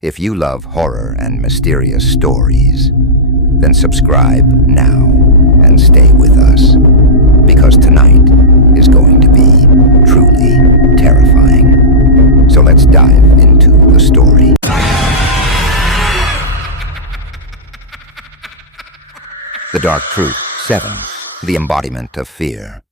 If you love horror and mysterious stories, then subscribe now and stay with us, because tonight is going to be truly terrifying. So let's dive into the story. The Dark Truth 7, the embodiment of fear.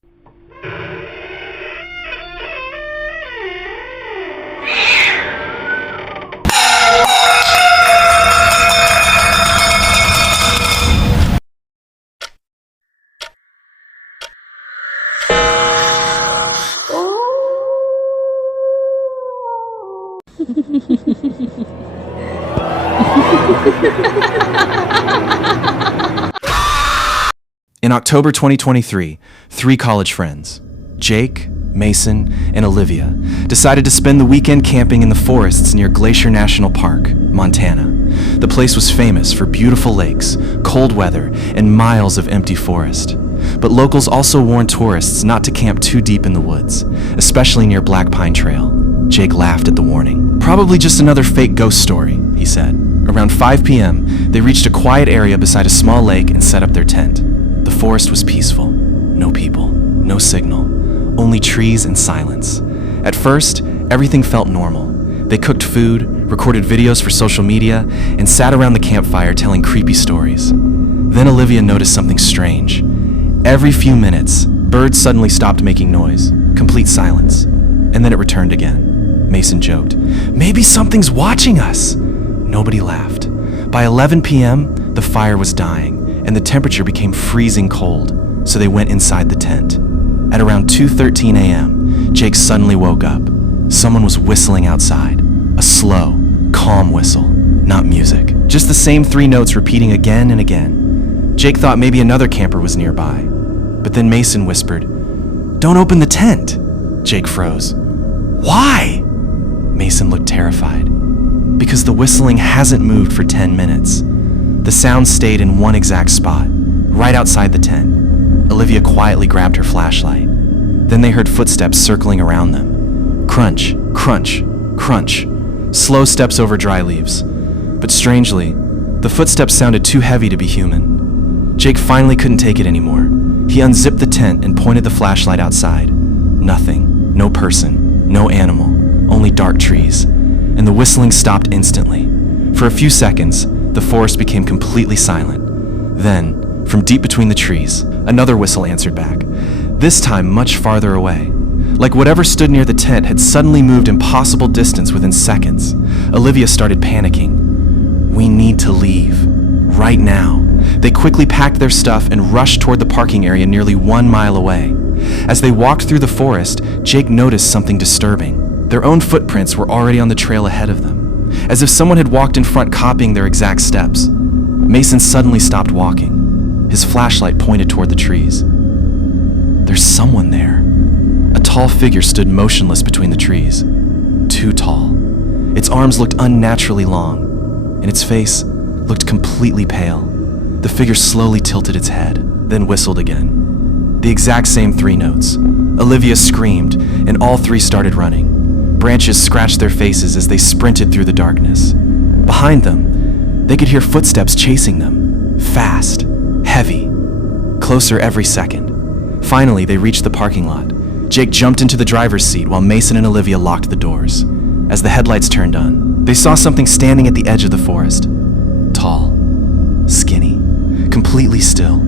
In October 2023, three college friends, Jake, Mason, and Olivia, decided to spend the weekend camping in the forests near Glacier National Park, Montana. The place was famous for beautiful lakes, cold weather, and miles of empty forest. But locals also warned tourists not to camp too deep in the woods, especially near Black Pine Trail. Jake laughed at the warning. Probably just another fake ghost story, he said. Around 5 p.m., they reached a quiet area beside a small lake and set up their tent. The forest was peaceful. No people, no signal, only trees and silence. At first, everything felt normal. They cooked food, recorded videos for social media, and sat around the campfire telling creepy stories. Then Olivia noticed something strange. Every few minutes, birds suddenly stopped making noise, complete silence, and then it returned again. Mason joked, "Maybe something's watching us." Nobody laughed. By 11 p.m., the fire was dying, and the temperature became freezing cold, so they went inside the tent. At around 2:13 a.m., Jake suddenly woke up. Someone was whistling outside. A slow, calm whistle, not music. Just the same 3 notes repeating again and again. Jake thought maybe another camper was nearby. But then Mason whispered, "Don't open the tent." Jake froze. "Why?" Mason looked terrified. "Because the whistling hasn't moved for 10 minutes. The sound stayed in one exact spot, right outside the tent." Olivia quietly grabbed her flashlight. Then they heard footsteps circling around them. Crunch, crunch, crunch. Slow steps over dry leaves. But strangely, the footsteps sounded too heavy to be human. Jake finally couldn't take it anymore. He unzipped the tent and pointed the flashlight outside. Nothing, no person, no animal, only dark trees. And the whistling stopped instantly. For a few seconds, the forest became completely silent. Then, from deep between the trees, another whistle answered back, this time much farther away. Like whatever stood near the tent had suddenly moved impossible distance within seconds. Olivia started panicking. "We need to leave. Right now." They quickly packed their stuff and rushed toward the parking area nearly 1 mile away. As they walked through the forest, Jake noticed something disturbing. Their own footprints were already on the trail ahead of them, as if someone had walked in front copying their exact steps. Mason suddenly stopped walking. His flashlight pointed toward the trees. There's someone there. A tall figure stood motionless between the trees. Too tall. Its arms looked unnaturally long, and its face looked completely pale. The figure slowly tilted its head, then whistled again. The exact same 3 notes. Olivia screamed, and all 3 started running. Branches scratched their faces as they sprinted through the darkness. Behind them, they could hear footsteps chasing them. Fast, heavy, closer every second. Finally, they reached the parking lot. Jake jumped into the driver's seat while Mason and Olivia locked the doors. As the headlights turned on, they saw something standing at the edge of the forest. Tall, skinny, completely still,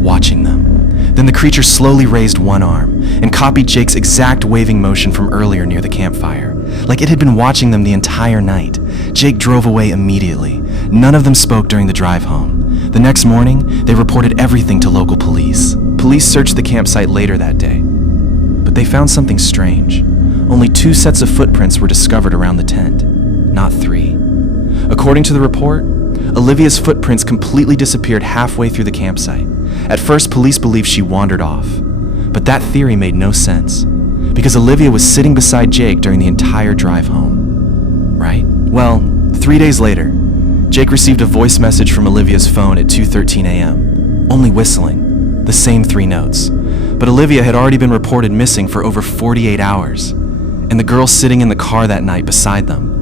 watching them. Then the creature slowly raised one arm and copied Jake's exact waving motion from earlier near the campfire, like it had been watching them the entire night. Jake drove away immediately. None of them spoke during the drive home. The next morning, they reported everything to local police. Police searched the campsite later that day, but they found something strange. Only 2 sets of footprints were discovered around the tent, not 3. According to the report, Olivia's footprints completely disappeared halfway through the campsite. At first, police believed she wandered off, but that theory made no sense, because Olivia was sitting beside Jake during the entire drive home. Right? Well, 3 days later, Jake received a voice message from Olivia's phone at 2:13 a.m., only whistling, the same 3 notes. But Olivia had already been reported missing for over 48 hours, and the girl sitting in the car that night beside them